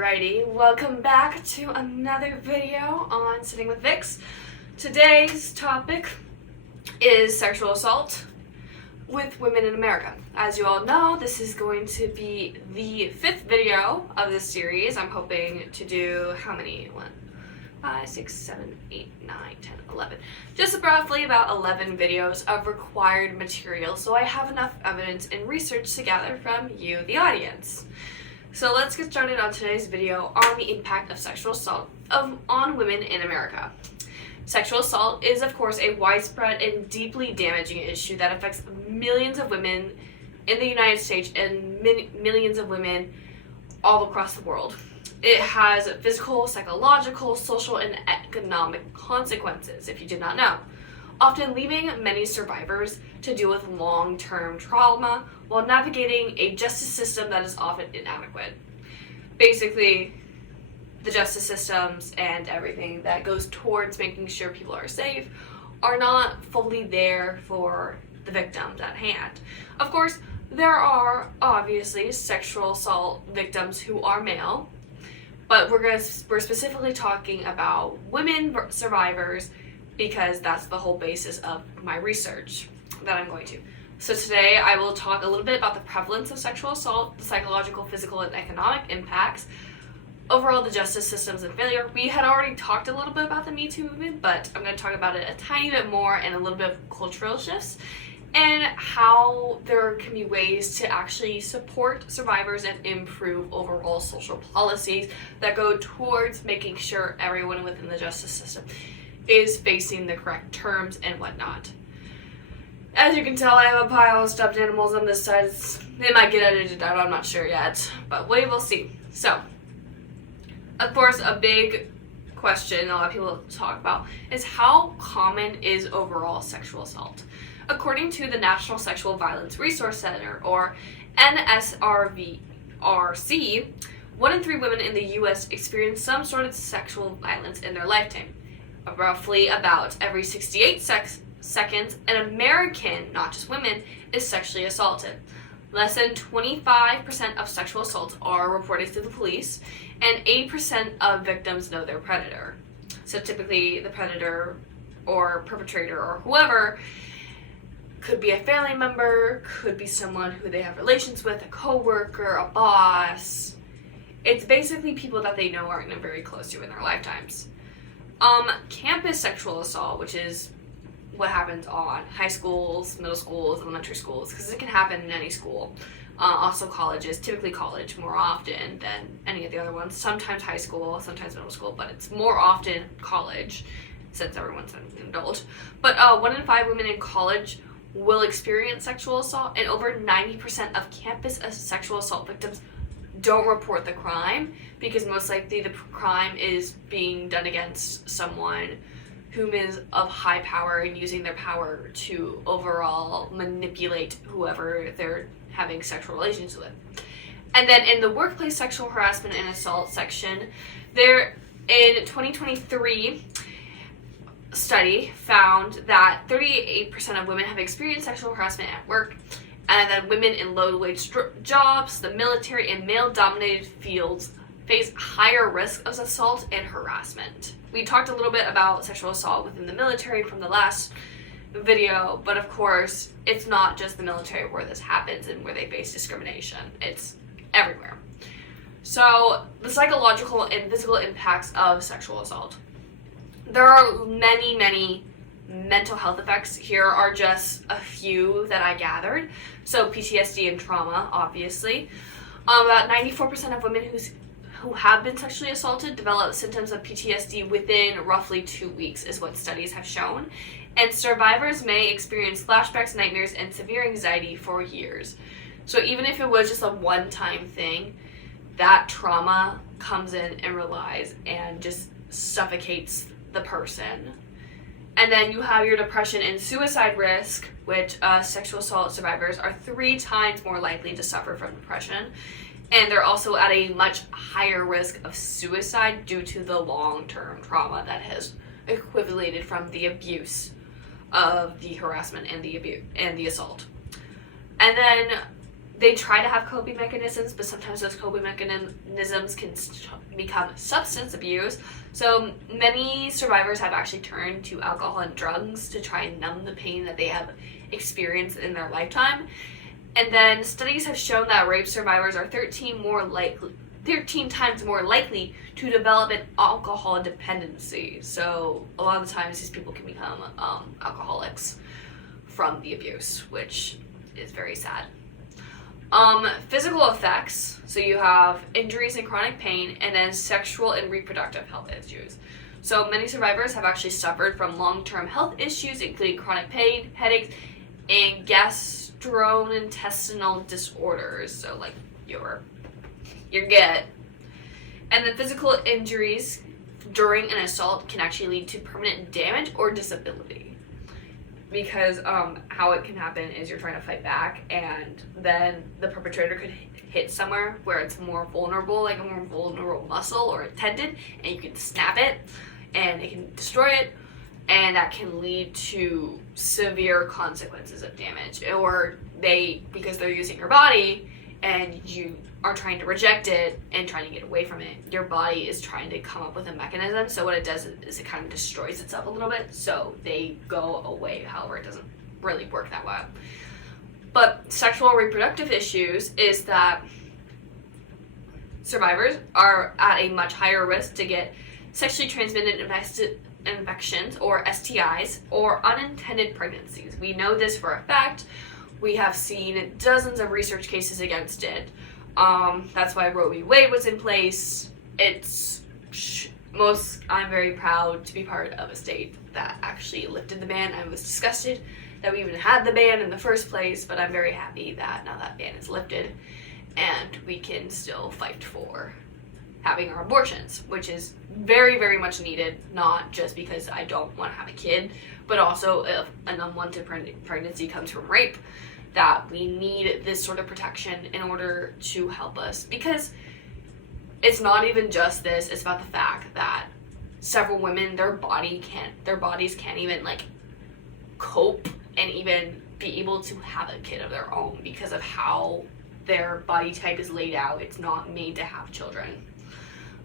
Alrighty, welcome back to another video on Sitting with Vix. Today's topic is sexual assault with women in America. As you all know, this is going to be the 5th video of this series. I'm hoping to do how many? 1, 5, 6, 7, 8, 9, 10, 11. Just roughly about 11 videos of required material, so I have enough evidence and research to gather from you, the audience. So let's get started on today's video on the impact of sexual assault on women in America. Sexual assault is, of course, a widespread and deeply damaging issue that affects millions of women in the United States and millions of women all across the world. It has physical, psychological, social, and economic consequences, if you did not know, often leaving many survivors to deal with long-term trauma while navigating a justice system that is often inadequate. Basically, the justice systems and everything that goes towards making sure people are safe are not fully there for the victims at hand. Of course, there are obviously sexual assault victims who are male, but we're specifically talking about women survivors because that's the whole basis of my research that I'm going to. So today I will talk a little bit about the prevalence of sexual assault, the psychological, physical, and economic impacts, overall the justice systems and failure. We had already talked a little bit about the Me Too movement, but I'm going to talk about it a tiny bit more and a little bit of cultural shifts and how there can be ways to actually support survivors and improve overall social policies that go towards making sure everyone within the justice system is facing the correct terms and whatnot. As you can tell, I have a pile of stuffed animals on this side. They might get edited out, I'm not sure yet, but we will see. So, of course, a big question a lot of people talk about is how common is overall sexual assault? According to the National Sexual Violence Resource Center, or NSRVRC, 1 in 3 women in the U.S. experience some sort of sexual violence in their lifetime. Roughly about every 68 seconds, an American, not just women, is sexually assaulted. Less than 25% of sexual assaults are reported to the police, and 80% of victims know their predator. So typically the predator or perpetrator or whoever could be a family member, could be someone who they have relations with, a coworker, a boss. It's basically people that they know aren't very close to in their lifetimes. Campus sexual assault, which is what happens on high schools, middle schools, elementary schools, because it can happen in any school. Also colleges, typically college more often than any of the other ones. Sometimes high school, sometimes middle school, but it's more often college since everyone's an adult. But 1 in 5 women in college will experience sexual assault, and over 90% of campus sexual assault victims don't report the crime because most likely the crime is being done against someone whom is of high power and using their power to overall manipulate whoever they're having sexual relations with. And then in the workplace sexual harassment and assault section, there in 2023 study found that 38% of women have experienced sexual harassment at work, and that women in low-wage jobs, the military, and male-dominated fields face higher risk of assault and harassment. We talked a little bit about sexual assault within the military from the last video, but of course, it's not just the military where this happens and where they face discrimination. It's everywhere. So, the psychological and physical impacts of sexual assault. There are many, many mental health effects. Here are just a few that I gathered. So PTSD and trauma, obviously. About 94% of women who have been sexually assaulted develop symptoms of PTSD within roughly 2 weeks, is what studies have shown. And survivors may experience flashbacks, nightmares, and severe anxiety for years. So even if it was just a one-time thing, that trauma comes in and relies and just suffocates the person. And then you have your depression and suicide risk, which sexual assault survivors are 3 times more likely to suffer from depression. And they're also at a much higher risk of suicide due to the long-term trauma that has equivalated from the abuse of the harassment and the assault. And then they try to have coping mechanisms, but sometimes those coping mechanisms can become substance abuse. So many survivors have actually turned to alcohol and drugs to try and numb the pain that they have experienced in their lifetime. And then studies have shown that rape survivors are 13 times more likely to develop an alcohol dependency. So a lot of the times these people can become alcoholics from the abuse, which is very sad. Physical effects, so you have injuries and chronic pain, and then sexual and reproductive health issues. So many survivors have actually suffered from long-term health issues, including chronic pain, headaches, and gastrointestinal disorders. So like you're good. And the physical injuries during an assault can actually lead to permanent damage or disability. Because how it can happen is you're trying to fight back, and then the perpetrator could hit somewhere where it's more vulnerable, like a more vulnerable muscle or a tendon, and you can snap it, and it can destroy it, and that can lead to severe consequences of damage. Or because they're using your body, and you are trying to reject it and trying to get away from it, your body is trying to come up with a mechanism. So what it does is it kind of destroys itself a little bit, so they go away. However, it doesn't really work that way. But sexual reproductive issues is that survivors are at a much higher risk to get sexually transmitted infections, or STIs, or unintended pregnancies. We know this for a fact. We have seen dozens of research cases against it. That's why Roe v. Wade was in place. I'm very proud to be part of a state that actually lifted the ban. I was disgusted that we even had the ban in the first place, but I'm very happy that now that ban is lifted and we can still fight for having our abortions, which is very, very much needed, not just because I don't want to have a kid, but also if an unwanted pregnancy comes from rape, that we need this sort of protection in order to help us. Because it's not even just this, it's about the fact that several women, their bodies can't even like cope and even be able to have a kid of their own because of how their body type is laid out. It's not made to have children.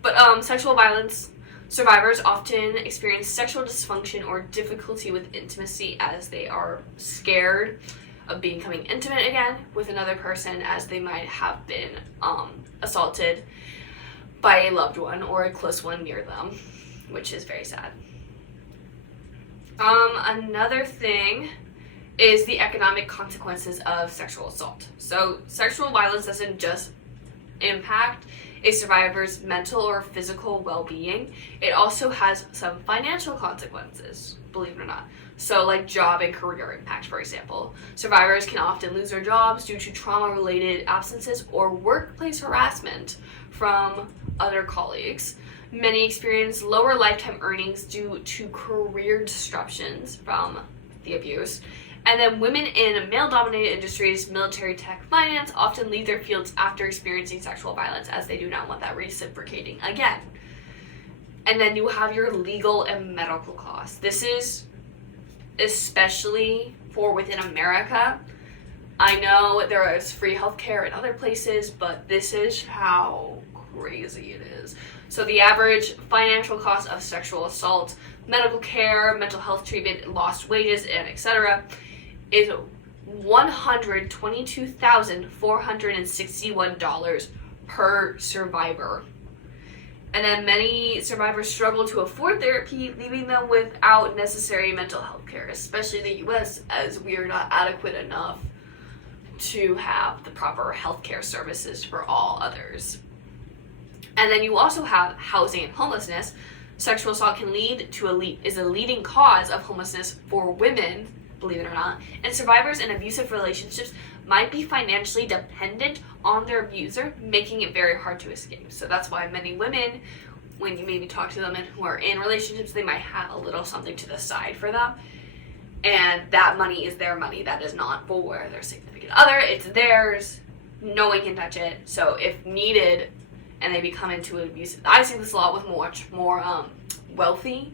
But sexual violence survivors often experience sexual dysfunction or difficulty with intimacy, as they are scared of becoming intimate again with another person, as they might have been assaulted by a loved one or a close one near them, which is very sad. Another thing is the economic consequences of sexual assault. So sexual violence doesn't just impact a survivor's mental or physical well-being. It also has some financial consequences, believe it or not. So like job and career impact, for example. Survivors can often lose their jobs due to trauma-related absences or workplace harassment from other colleagues. Many experience lower lifetime earnings due to career disruptions from the abuse. And then women in male-dominated industries, military, tech, finance, often leave their fields after experiencing sexual violence, as they do not want that reciprocating again. And then you have your legal and medical costs. This is especially for within America. I know there is free healthcare in other places, but this is how crazy it is. So the average financial cost of sexual assault, medical care, mental health treatment, lost wages, and etc. is $122,461 per survivor. And then many survivors struggle to afford therapy, leaving them without necessary mental health care, especially in the US, as we are not adequate enough to have the proper healthcare services for all others. And then you also have housing and homelessness. Sexual assault is a leading cause of homelessness for women, believe it or not, and survivors in abusive relationships might be financially dependent on their abuser, making it very hard to escape. So that's why many women, when you maybe talk to them who are in relationships, they might have a little something to the side for them, and that money is their money. That is not for their significant other. It's theirs. No one can touch it. So if needed and they become into an abuse, I see this a lot with much more wealthy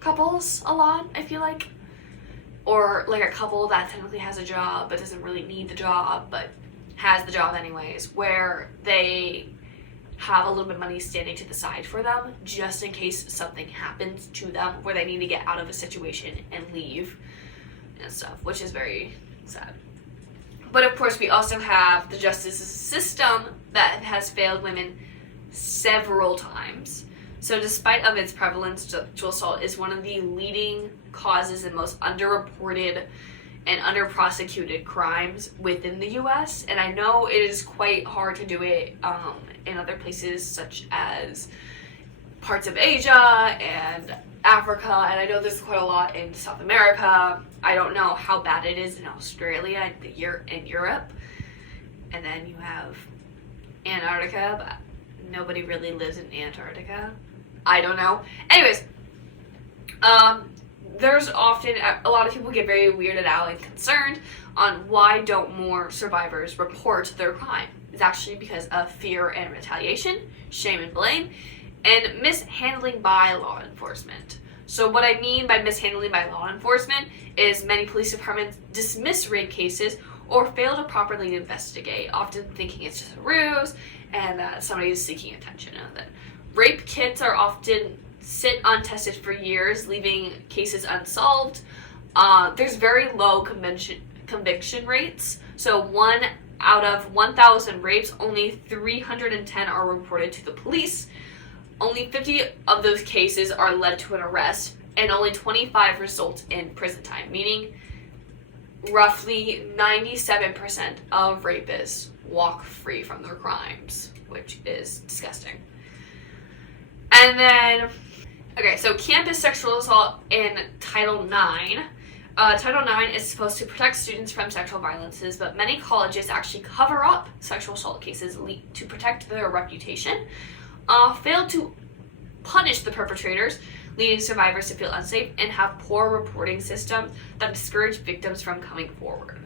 couples a lot, I feel like. Or like a couple that technically has a job but doesn't really need the job, but has the job anyways, where they have a little bit of money standing to the side for them just in case something happens to them where they need to get out of a situation and leave and stuff, which is very sad. But of course, we also have the justice system that has failed women several times. So despite of its prevalence, sexual assault is one of the leading causes and most underreported and under-prosecuted crimes within the U.S. And I know it is quite hard to do it in other places such as parts of Asia and Africa, and I know there's quite a lot in South America. I don't know how bad it is in Australia and Europe. And then you have Antarctica, but nobody really lives in Antarctica. I don't know. Anyways, there's often, a lot of people get very weirded out and concerned on why don't more survivors report their crime. It's actually because of fear and retaliation, shame and blame, and mishandling by law enforcement. So what I mean by mishandling by law enforcement is many police departments dismiss rape cases or fail to properly investigate, often thinking it's just a ruse and that somebody is seeking attention. And that rape kits are often sit untested for years, leaving cases unsolved. There's very low conviction rates. So 1 out of 1,000 rapes, only 310 are reported to the police. Only 50 of those cases are led to an arrest, and only 25 result in prison time, meaning roughly 97% of rapists walk free from their crimes, which is disgusting. And then, okay, so campus sexual assault in Title IX. Title IX is supposed to protect students from sexual violences, but many colleges actually cover up sexual assault cases to protect their reputation. Failed to punish the perpetrators, leading survivors to feel unsafe, and have poor reporting systems that discourage victims from coming forward.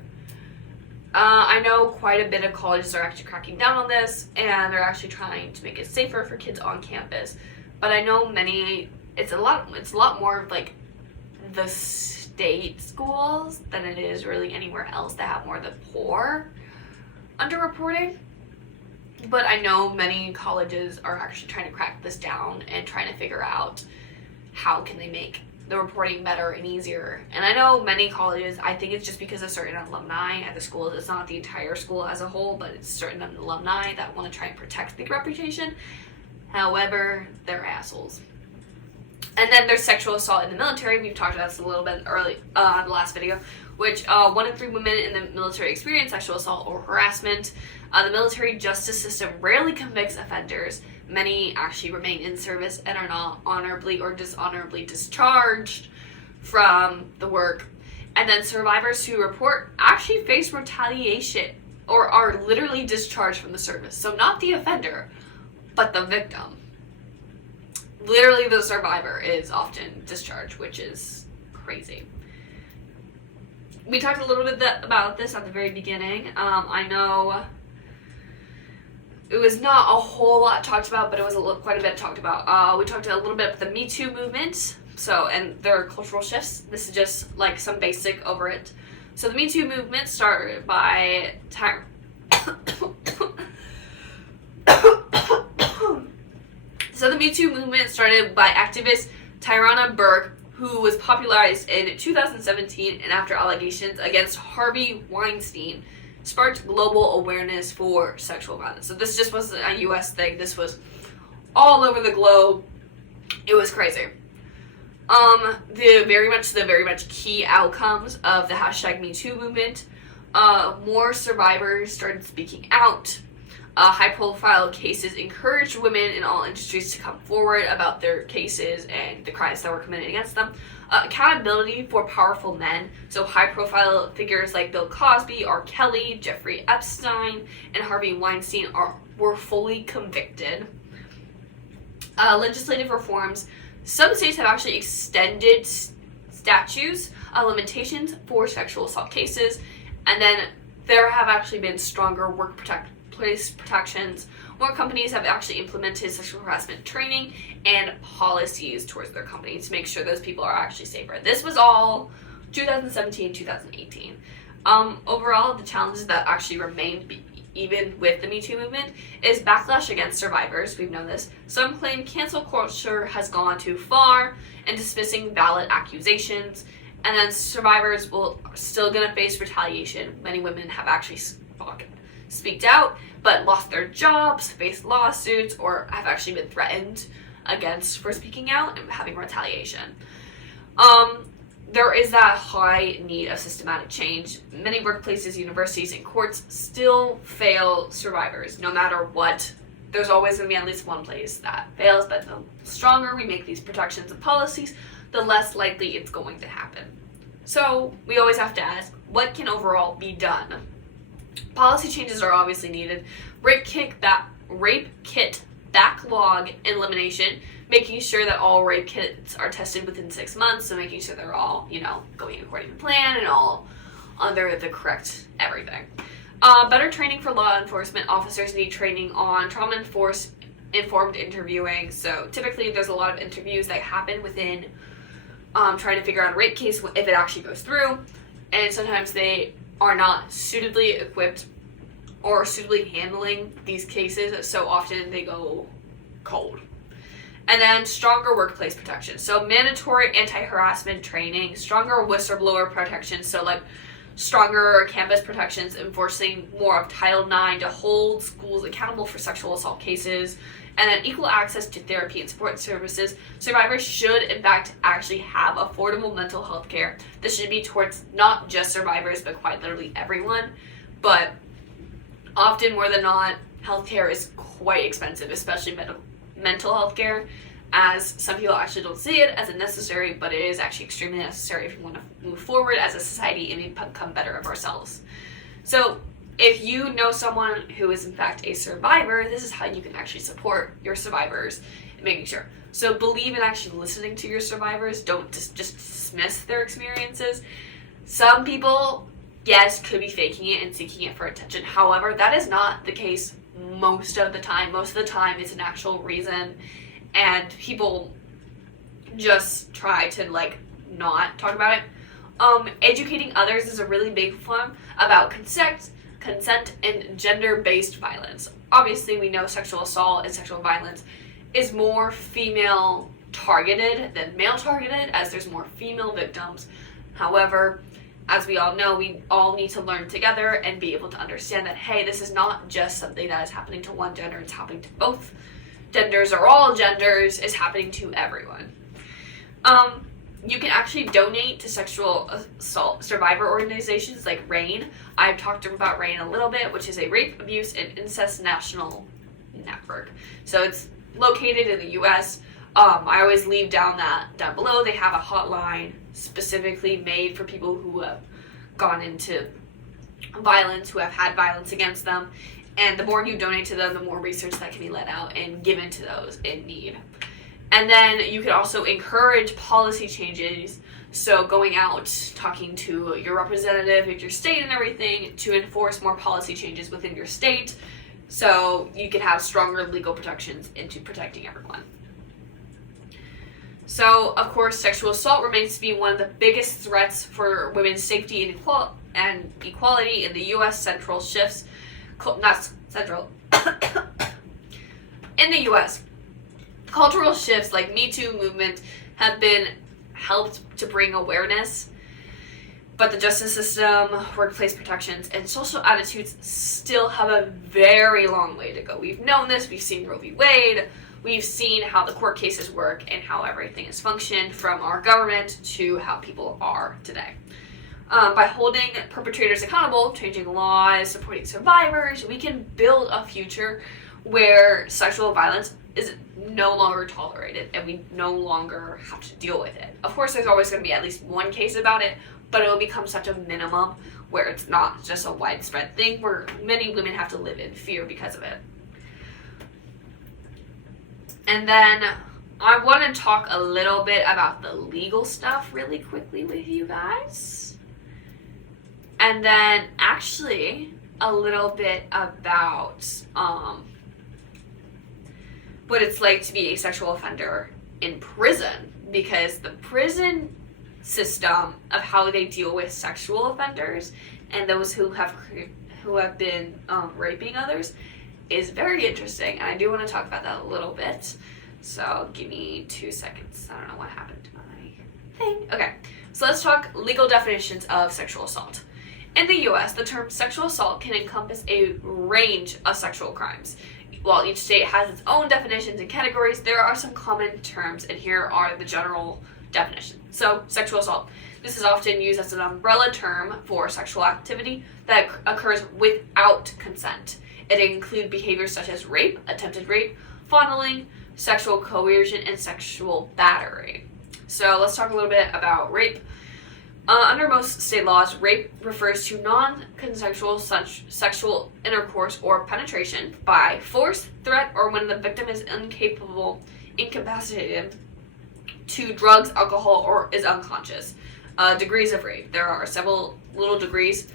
I know quite a bit of colleges are actually cracking down on this, and they're actually trying to make it safer for kids on campus. But I know it's a lot more of like the state schools than it is really anywhere else that have more of the poor underreporting. But I know many colleges are actually trying to crack this down and trying to figure out how can they make the reporting better and easier. And I know many colleges, I think it's just because of certain alumni at the schools. It's not the entire school as a whole, but it's certain alumni that want to try and protect the reputation. However, they're assholes. And then there's sexual assault in the military. We've talked about this a little bit early in the last video, which 1 in 3 women in the military experience sexual assault or harassment. The military justice system rarely convicts offenders. Many actually remain in service and are not honorably or dishonorably discharged from the work. And then survivors who report actually face retaliation or are literally discharged from the service. So not the offender, but the victim. Literally the survivor is often discharged, which is crazy. We talked a little bit about this at the very beginning. I know it was not a whole lot talked about, but it was quite a bit talked about. We talked a little bit about the Me Too movement, and their cultural shifts. This is just like some basic over it. So the Me Too movement started by So the Me Too movement started by activist Tyrana Burke, who was popularized in 2017 and after allegations against Harvey Weinstein sparked global awareness for sexual violence. So this just wasn't a US thing. This was all over the globe. It was crazy. The very much key outcomes of the hashtag Me Too movement, more survivors started speaking out. High-profile cases encouraged women in all industries to come forward about their cases and the crimes that were committed against them. Accountability for powerful men, so high-profile figures like Bill Cosby, R. Kelly, Jeffrey Epstein, and Harvey Weinstein were fully convicted. Legislative reforms. Some states have actually extended statutes, limitations for sexual assault cases, and then there have actually been stronger workplace protections. More companies have actually implemented sexual harassment training and policies towards their company to make sure those people are actually safer. This was all 2017, 2018. Overall, the challenges that actually remained even with the Me Too movement, is backlash against survivors. We've known this. Some claim cancel culture has gone too far in dismissing valid accusations, and then survivors will still gonna face retaliation. Many women have actually speaked out, but lost their jobs, faced lawsuits, or have actually been threatened against for speaking out and having retaliation. There is that high need of systematic change. Many workplaces, universities, and courts still fail survivors, no matter what. There's always going to be at least one place that fails, but the stronger we make these protections and policies, the less likely it's going to happen. So we always have to ask, what can overall be done? Policy changes are obviously needed. Rape kit backlog elimination, making sure that all rape kits are tested within 6 months, so making sure they're all, going according to plan and all under the correct everything. Better training for law enforcement. Officers need training on trauma-informed interviewing. So typically there's a lot of interviews that happen within trying to figure out a rape case if it actually goes through, and sometimes they are not suitably equipped or suitably handling these cases, so often they go cold. And then stronger workplace protection. So mandatory anti-harassment training, stronger whistleblower protection, so like stronger campus protections, enforcing more of Title IX to hold schools accountable for sexual assault cases, and then equal access to therapy and support services. Survivors should, in fact, actually have affordable mental health care. This should be towards not just survivors, but quite literally everyone. But often, more than not, healthcare is quite expensive, especially mental health care, as some people actually don't see it as a necessary, but it is actually extremely necessary if you want to move forward as a society and become better of ourselves. So if you know someone who is in fact a survivor, this is how you can actually support your survivors and making sure. So believe in actually listening to your survivors. Don't just dismiss their experiences. Some people, yes, could be faking it and seeking it for attention. However, that is not the case most of the time. Most of the time it's an actual reason, and people just try to not talk about it. Educating others is a really big one about consent and gender-based violence. Obviously, we know sexual assault and sexual violence is more female targeted than male targeted, as there's more female victims. However, as we all know, we all need to learn together and be able to understand that, hey, this is not just something that is happening to one gender, it's happening to both genders or all genders, it's happening to everyone. You can actually donate to sexual assault survivor organizations like RAINN. I've talked about RAINN a little bit, which is a rape, abuse, and incest national network. So it's located in the U.S. I always leave down below. They have a hotline specifically made for people who have gone into violence, who have had violence against them. And the more you donate to them, the more research that can be let out and given to those in need. And then you can also encourage policy changes. So going out, talking to your representative of your state and everything to enforce more policy changes within your state, so you can have stronger legal protections into protecting everyone. So, of course, sexual assault remains to be one of the biggest threats for women's safety and equality in the U.S. In the U.S., cultural shifts like Me Too movement have been helped to bring awareness, but the justice system, workplace protections, and social attitudes still have a very long way to go. We've known this. We've seen Roe v. Wade. We've seen how the court cases work and how everything is functioned from our government to how people are today. By holding perpetrators accountable, changing laws, supporting survivors, we can build a future where sexual violence is no longer tolerated and we no longer have to deal with it. Of course, there's always going to be at least one case about it, but it will become such a minimum where it's not just a widespread thing where many women have to live in fear because of it. And then I want to talk a little bit about the legal stuff really quickly with you guys. And then actually a little bit about what it's like to be a sexual offender in prison, because the prison system of how they deal with sexual offenders and those who who have been raping others is very interesting, and I do want to talk about that a little bit. So give me 2 seconds. I don't know what happened to my thing. Okay, so let's talk legal definitions of sexual assault. In the US, the term sexual assault can encompass a range of sexual crimes. While each state has its own definitions and categories, there are some common terms, and here are the general definitions. So, sexual assault. This is often used as an umbrella term for sexual activity that occurs without consent. It includes behaviors such as rape, attempted rape, fondling, sexual coercion, and sexual battery. So let's talk a little bit about rape. Under most state laws, rape refers to non-consensual sexual intercourse or penetration by force, threat, or when the victim is incapacitated to drugs, alcohol, or is unconscious. Degrees of rape. There are several little degrees.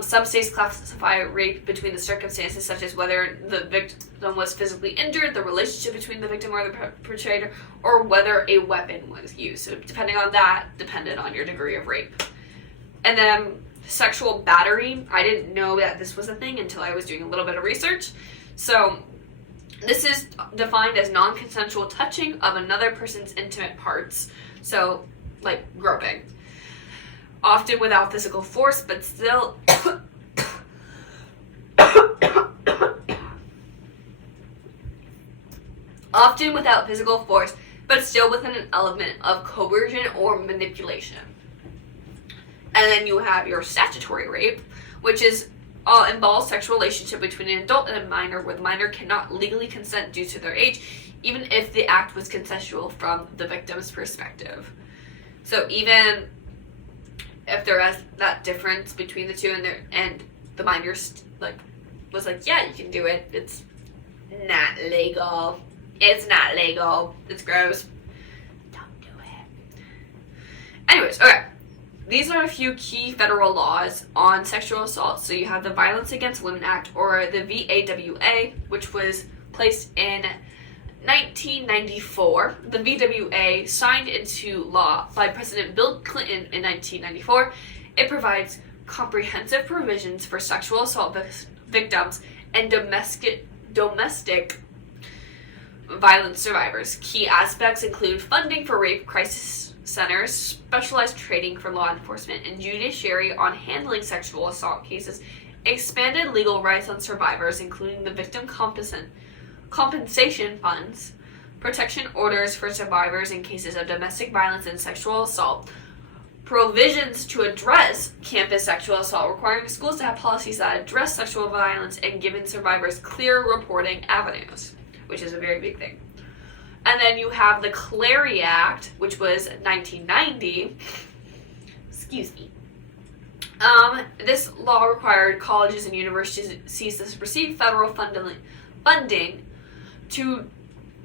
Some states classify rape between the circumstances, such as whether the victim was physically injured, the relationship between the victim or the perpetrator, or whether a weapon was used. So depending on that, depended on your degree of rape. And then sexual battery. I didn't know that this was a thing until I was doing a little bit of research. So this is defined as non-consensual touching of another person's intimate parts. So, like groping. Often without physical force, but still often without physical force, but still with an element of coercion or manipulation. And then you have your statutory rape, which involves sexual relationship between an adult and a minor, where the minor cannot legally consent due to their age, even if the act was consensual from the victim's perspective. So even if there is that difference between the two, and the minor was like, yeah, you can do it. It's not legal. It's not legal. It's gross. Don't do it. Anyways, okay. These are a few key federal laws on sexual assault. So you have the Violence Against Women Act, or the VAWA, which was placed in 1994. The VWA, signed into law by President Bill Clinton in 1994, it provides comprehensive provisions for sexual assault victims and domestic violence survivors. Key aspects include funding for rape crisis centers, specialized training for law enforcement and judiciary on handling sexual assault cases, expanded legal rights on survivors, including the victim compensation funds, protection orders for survivors in cases of domestic violence and sexual assault, provisions to address campus sexual assault, requiring schools to have policies that address sexual violence and giving survivors clear reporting avenues, which is a very big thing. And then you have the Clery Act, which was 1990. Excuse me. This law required colleges and universities to receive federal funding to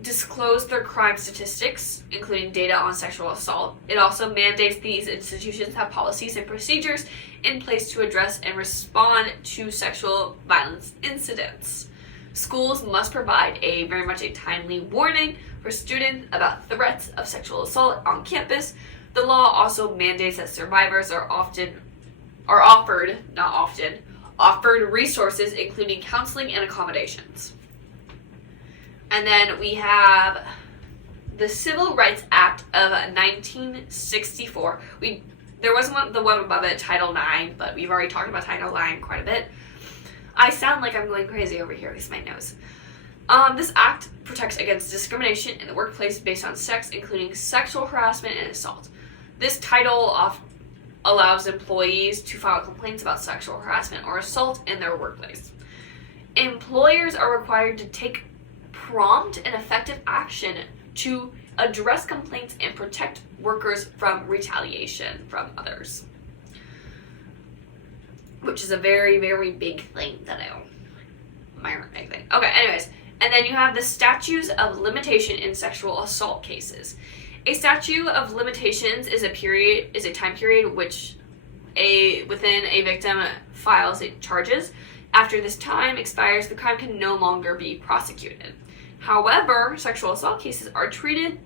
disclose their crime statistics, including data on sexual assault. It also mandates these institutions have policies and procedures in place to address and respond to sexual violence incidents. Schools must provide very much a timely warning for students about threats of sexual assault on campus. The law also mandates that survivors are offered resources, including counseling and accommodations. And then we have the Civil Rights Act of 1964. There was the one above it, Title IX, but we've already talked about Title IX quite a bit. I sound like I'm going crazy over here, at least my nose. This act protects against discrimination in the workplace based on sex, including sexual harassment and assault. This title allows employees to file complaints about sexual harassment or assault in their workplace. Employers are required to take prompt and effective action to address complaints and protect workers from retaliation from others, which is a very, very big thing that big thing. Okay, anyways. And then you have the statutes of limitation in sexual assault cases. A statute of limitations is a time period within a victim files charges. After this time expires, the crime can no longer be prosecuted. However, sexual assault cases are treated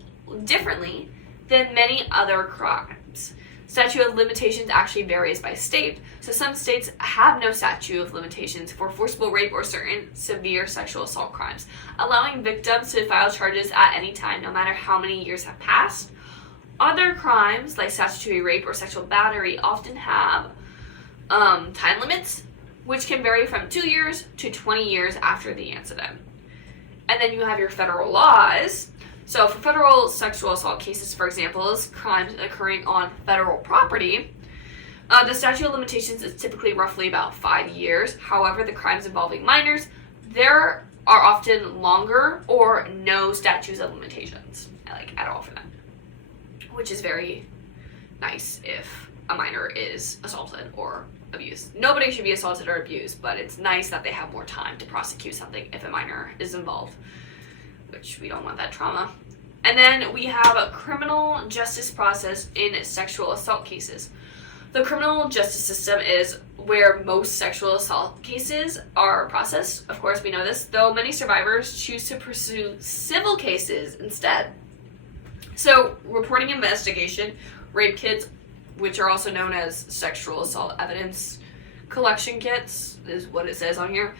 differently than many other crimes. Statute of limitations actually varies by state, so some states have no statute of limitations for forcible rape or certain severe sexual assault crimes, allowing victims to file charges at any time, no matter how many years have passed. Other crimes, like statutory rape or sexual battery, often have time limits, which can vary from 2 years to 20 years after the incident. And then you have your federal laws. So for federal sexual assault cases, for example, crimes occurring on federal property, the statute of limitations is typically roughly about 5 years. However, the crimes involving minors, there are often longer or no statutes of limitations, like at all for them, which is very nice if a minor is assaulted or abused. Nobody should be assaulted or abused, but it's nice that they have more time to prosecute something if a minor is involved, which we don't want that trauma. And then we have a criminal justice process in sexual assault cases. The criminal justice system is where most sexual assault cases are processed. Of course, we know this, though many survivors choose to pursue civil cases instead. So, reporting investigation, rape kits, which are also known as sexual assault evidence collection kits, is what it says on here,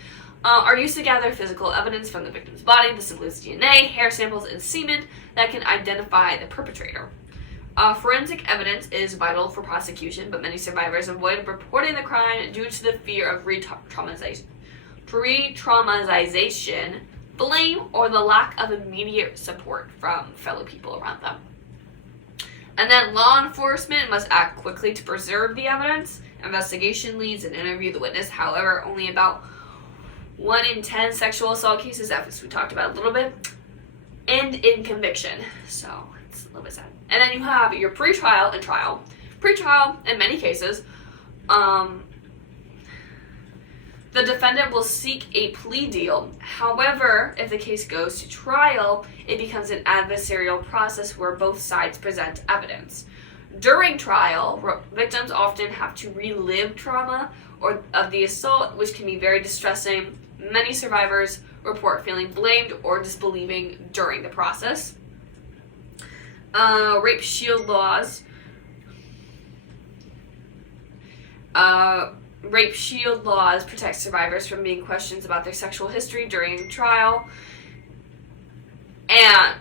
are used to gather physical evidence from the victim's body. This includes DNA, hair samples, and semen that can identify the perpetrator. Forensic evidence is vital for prosecution, but many survivors avoid reporting the crime due to the fear of re-traumatization, blame, or the lack of immediate support from fellow people around them. And then law enforcement must act quickly to preserve the evidence. Investigation leads and interview the witness. However, only about 1 in 10 sexual assault cases, as we talked about a little bit, end in conviction. So it's a little bit sad. And then you have your pre-trial and trial. Pre-trial, in many cases, the defendant will seek a plea deal. However, if the case goes to trial, it becomes an adversarial process where both sides present evidence. During trial, victims often have to relive trauma or of the assault, which can be very distressing. Many survivors report feeling blamed or disbelieving during the process. Rape shield laws. Rape shield laws protect survivors from being questioned about their sexual history during trial and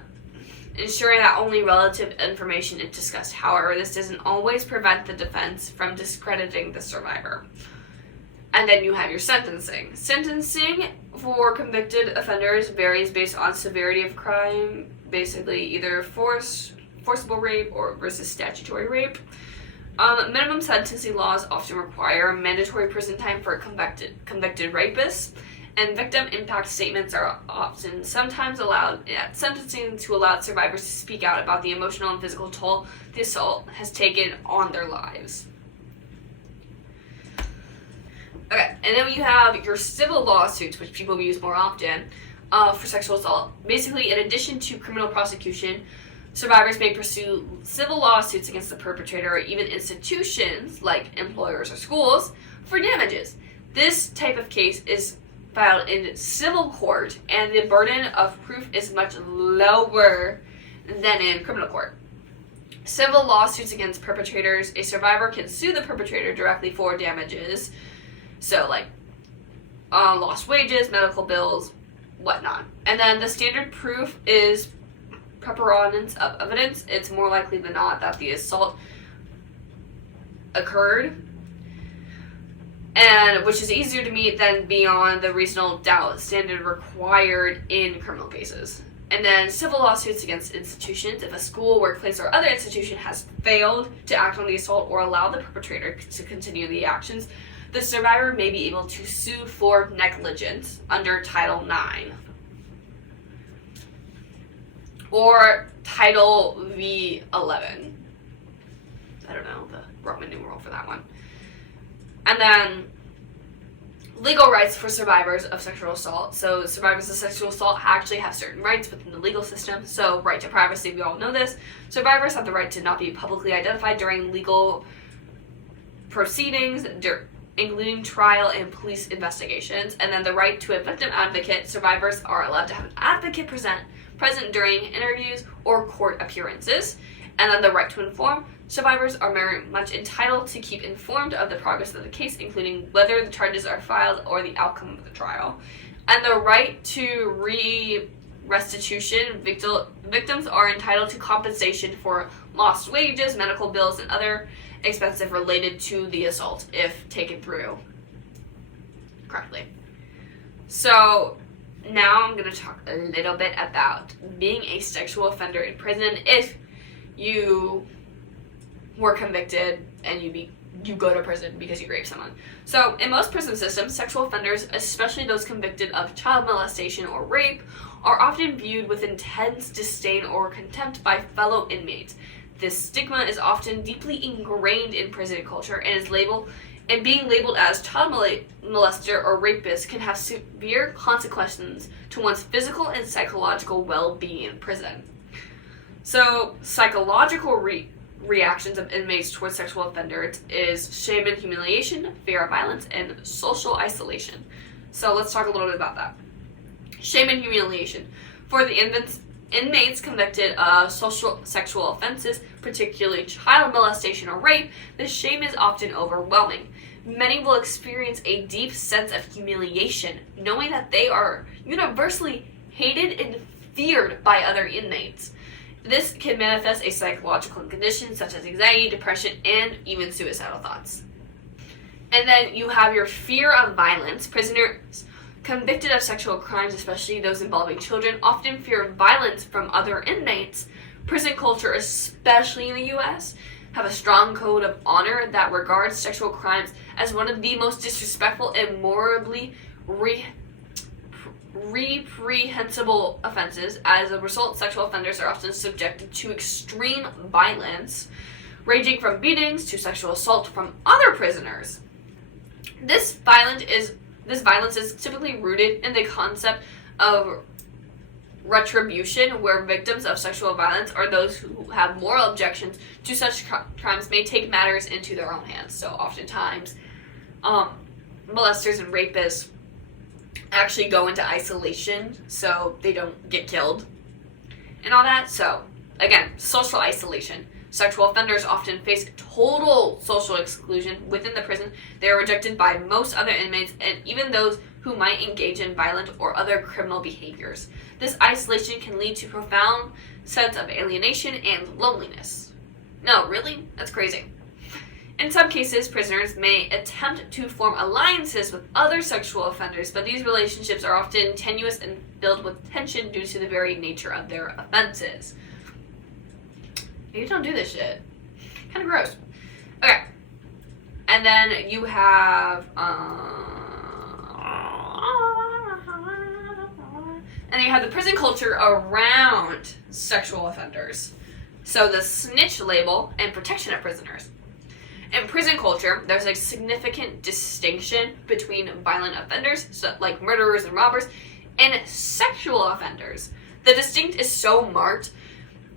ensuring that only relative information is discussed. However, this doesn't always prevent the defense from discrediting the survivor. And then you have your sentencing. Sentencing for convicted offenders varies based on severity of crime, basically either forcible rape or versus statutory rape. Minimum sentencing laws often require mandatory prison time for convicted rapists, and victim impact statements are often sometimes allowed at sentencing to allow survivors to speak out about the emotional and physical toll the assault has taken on their lives. Okay, and then you have your civil lawsuits, which people use more often for sexual assault. Basically, in addition to criminal prosecution, survivors may pursue civil lawsuits against the perpetrator or even institutions like employers or schools for damages. This type of case is filed in civil court, and the burden of proof is much lower than in criminal court. Civil lawsuits against perpetrators, a survivor can sue the perpetrator directly for damages, so like lost wages, medical bills, whatnot. And then the standard proof is preponderance of evidence. It's more likely than not that the assault occurred, and which is easier to meet than beyond the reasonable doubt standard required in criminal cases. And then civil lawsuits against institutions. If a school, workplace, or other institution has failed to act on the assault or allow the perpetrator to continue the actions, the survivor may be able to sue for negligence under Title IX or Title V11. I don't know the Roman numeral for that one. And then legal rights for survivors of sexual assault. So survivors of sexual assault actually have certain rights within the legal system. So right to privacy, we all know this. Survivors have the right to not be publicly identified during legal proceedings, including trial and police investigations. And then the right to a victim advocate. Survivors are allowed to have an advocate present during interviews or court appearances. And then the right to inform. Survivors are very much entitled to keep informed of the progress of the case, including whether the charges are filed or the outcome of the trial. And the right to restitution. Victims are entitled to compensation for lost wages, medical bills, and other expenses related to the assault if taken through correctly. So now I'm going to talk a little bit about being a sexual offender in prison if you were convicted and you go to prison because you raped someone. So in most prison systems, sexual offenders, especially those convicted of child molestation or rape, are often viewed with intense disdain or contempt by fellow inmates. This stigma is often deeply ingrained in prison culture and being labeled as child molester or rapist can have severe consequences to one's physical and psychological well-being in prison. So psychological reactions of inmates towards sexual offenders is shame and humiliation, fear of violence, and social isolation. So let's talk a little bit about that. Shame and humiliation. For the inmates convicted of sexual offenses, particularly child molestation or rape, the shame is often overwhelming. Many will experience a deep sense of humiliation, knowing that they are universally hated and feared by other inmates. This can manifest a psychological condition such as anxiety, depression, and even suicidal thoughts. And then you have your fear of violence. Prisoners convicted of sexual crimes, especially those involving children, often fear violence from other inmates. Prison culture, especially in the U.S., have a strong code of honor that regards sexual crimes as one of the most disrespectful and morally reprehensible offenses. As a result, sexual offenders are often subjected to extreme violence, ranging from beatings to sexual assault from other prisoners. This violence is typically rooted in the concept of retribution, where victims of sexual violence or those who have moral objections to such crimes may take matters into their own hands. So oftentimes, molesters and rapists actually go into isolation so they don't get killed and all that. So again, social isolation. Sexual offenders often face total social exclusion within the prison. They are rejected by most other inmates and even those who might engage in violent or other criminal behaviors. This isolation can lead to profound sense of alienation and loneliness. No, really? That's crazy. In some cases, prisoners may attempt to form alliances with other sexual offenders, but these relationships are often tenuous and filled with tension due to the very nature of their offenses. You don't do this shit. Kind of gross. Okay. And then you have, the prison culture around sexual offenders. So the snitch label and protection of prisoners. In prison culture, there's a significant distinction between violent offenders, so like murderers and robbers, and sexual offenders. The distinction is so marked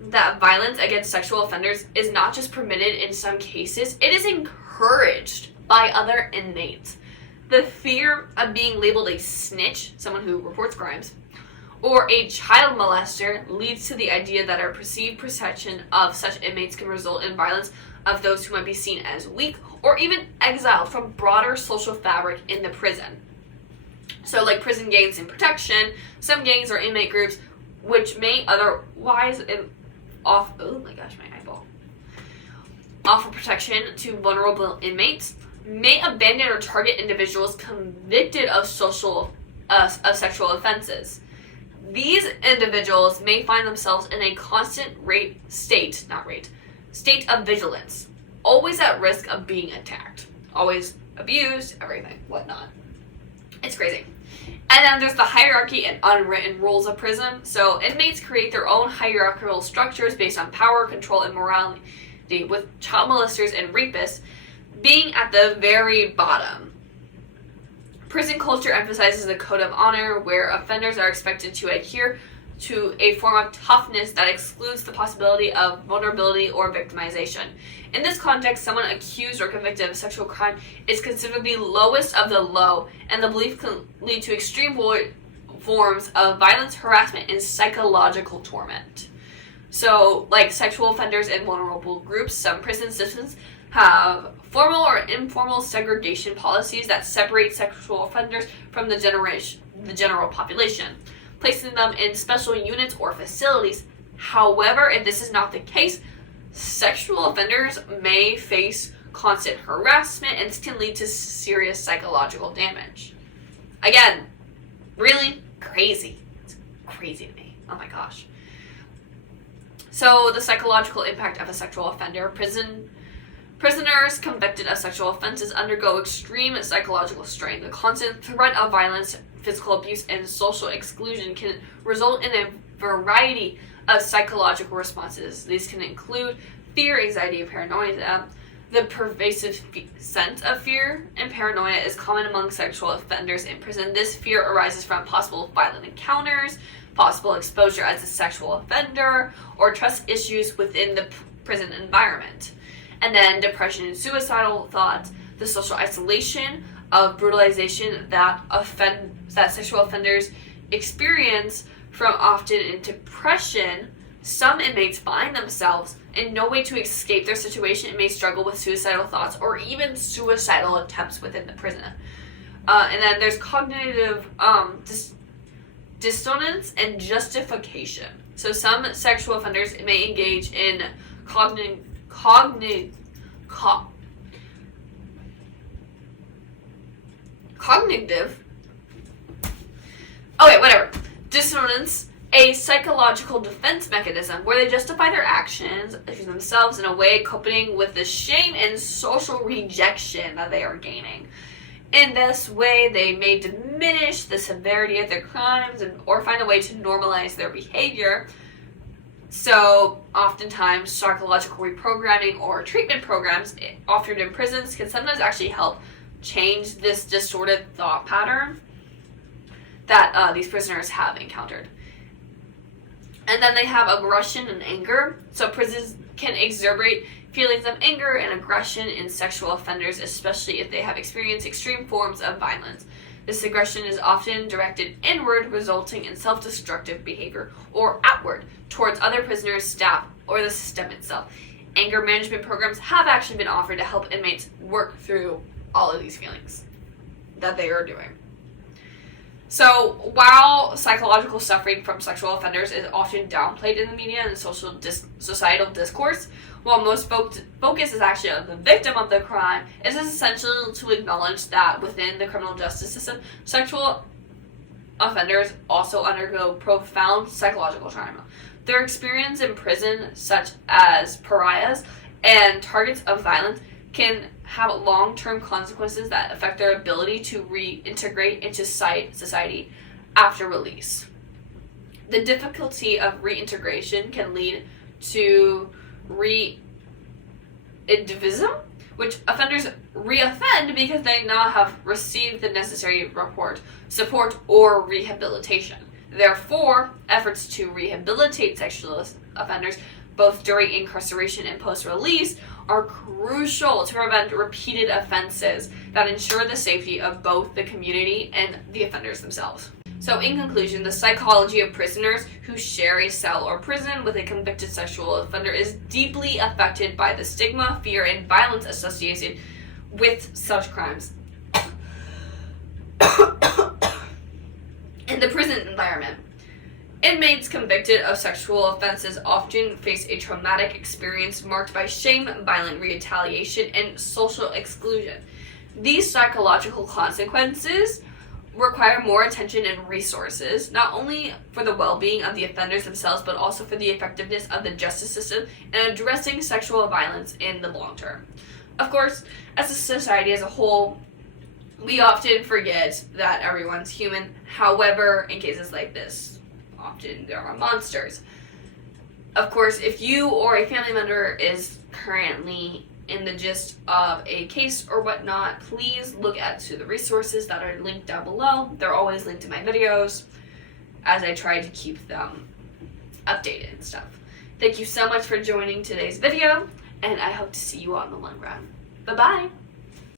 that violence against sexual offenders is not just permitted in some cases, it is encouraged by other inmates. The fear of being labeled a snitch, someone who reports crimes, or a child molester leads to the idea that our perceived perception of such inmates can result in violence of those who might be seen as weak or even exiled from broader social fabric in the prison. So like prison gangs and protection, some gangs or inmate groups which may otherwise offer protection to vulnerable inmates may abandon or target individuals convicted of sexual offenses. These individuals may find themselves in a constant state of vigilance, always at risk of being attacked, always abused, everything, whatnot. It's crazy. And then there's the hierarchy and unwritten rules of prison. So inmates create their own hierarchical structures based on power, control, and morality, with child molesters and rapists being at the very bottom. Prison culture emphasizes a code of honor where offenders are expected to adhere to a form of toughness that excludes the possibility of vulnerability or victimization. In this context, someone accused or convicted of sexual crime is considered the lowest of the low, and the belief can lead to extreme forms of violence, harassment, and psychological torment. So, like sexual offenders and vulnerable groups, some prison systems have formal or informal segregation policies that separate sexual offenders from the general population, placing them in special units or facilities. However, if this is not the case, sexual offenders may face constant harassment and can lead to serious psychological damage. Again, really crazy. It's crazy to me. Oh my gosh. So the psychological impact of a sexual offender. Prisoners convicted of sexual offenses undergo extreme psychological strain. The constant threat of violence, physical abuse, and social exclusion can result in a variety of psychological responses. These can include fear, anxiety, and paranoia. The pervasive sense of fear and paranoia is common among sexual offenders in prison. This fear arises from possible violent encounters, possible exposure as a sexual offender, or trust issues within the prison environment. And then depression and suicidal thoughts, the social isolation of brutalization that sexual offenders experience from often in depression. Some inmates find themselves in no way to escape their situation and may struggle with suicidal thoughts or even suicidal attempts within the prison. And then there's cognitive dissonance and justification. So some sexual offenders may engage in cognitive dissonance, a psychological defense mechanism where they justify their actions themselves in a way coping with the shame and social rejection that they are gaining. In this way, they may diminish the severity of their crimes or find a way to normalize their behavior. So, oftentimes, psychological reprogramming or treatment programs offered in prisons can sometimes actually help change this distorted thought pattern that these prisoners have encountered. And then they have aggression and anger. So prisons can exacerbate feelings of anger and aggression in sexual offenders, especially if they have experienced extreme forms of violence. This aggression is often directed inward, resulting in self-destructive behavior, or outward, towards other prisoners, staff, or the system itself. Anger management programs have actually been offered to help inmates work through all of these feelings that they are doing. So, while psychological suffering from sexual offenders is often downplayed in the media and societal discourse, while most focus is actually on the victim of the crime, it is essential to acknowledge that within the criminal justice system, sexual offenders also undergo profound psychological trauma. Their experience in prison, such as pariahs and targets of violence, can have long-term consequences that affect their ability to reintegrate into society after release. The difficulty of reintegration can lead to recidivism, which offenders reoffend because they not have received the necessary support, or rehabilitation. Therefore, efforts to rehabilitate sexual offenders, both during incarceration and post-release, are crucial to prevent repeated offenses that ensure the safety of both the community and the offenders themselves. So in conclusion, the psychology of prisoners who share a cell or prison with a convicted sexual offender is deeply affected by the stigma, fear, and violence associated with such crimes in the prison environment. Inmates convicted of sexual offenses often face a traumatic experience marked by shame, violent retaliation, and social exclusion. These psychological consequences require more attention and resources, not only for the well-being of the offenders themselves, but also for the effectiveness of the justice system and addressing sexual violence in the long term. Of course, as a society as a whole, we often forget that everyone's human. However, in cases like this, often there are monsters. Of course, if you or a family member is currently in the gist of a case or whatnot, please look to the resources that are linked down below. They're always linked in my videos as I try to keep them updated and stuff. Thank you so much for joining today's video, and I hope to see you on the long run. Bye-bye!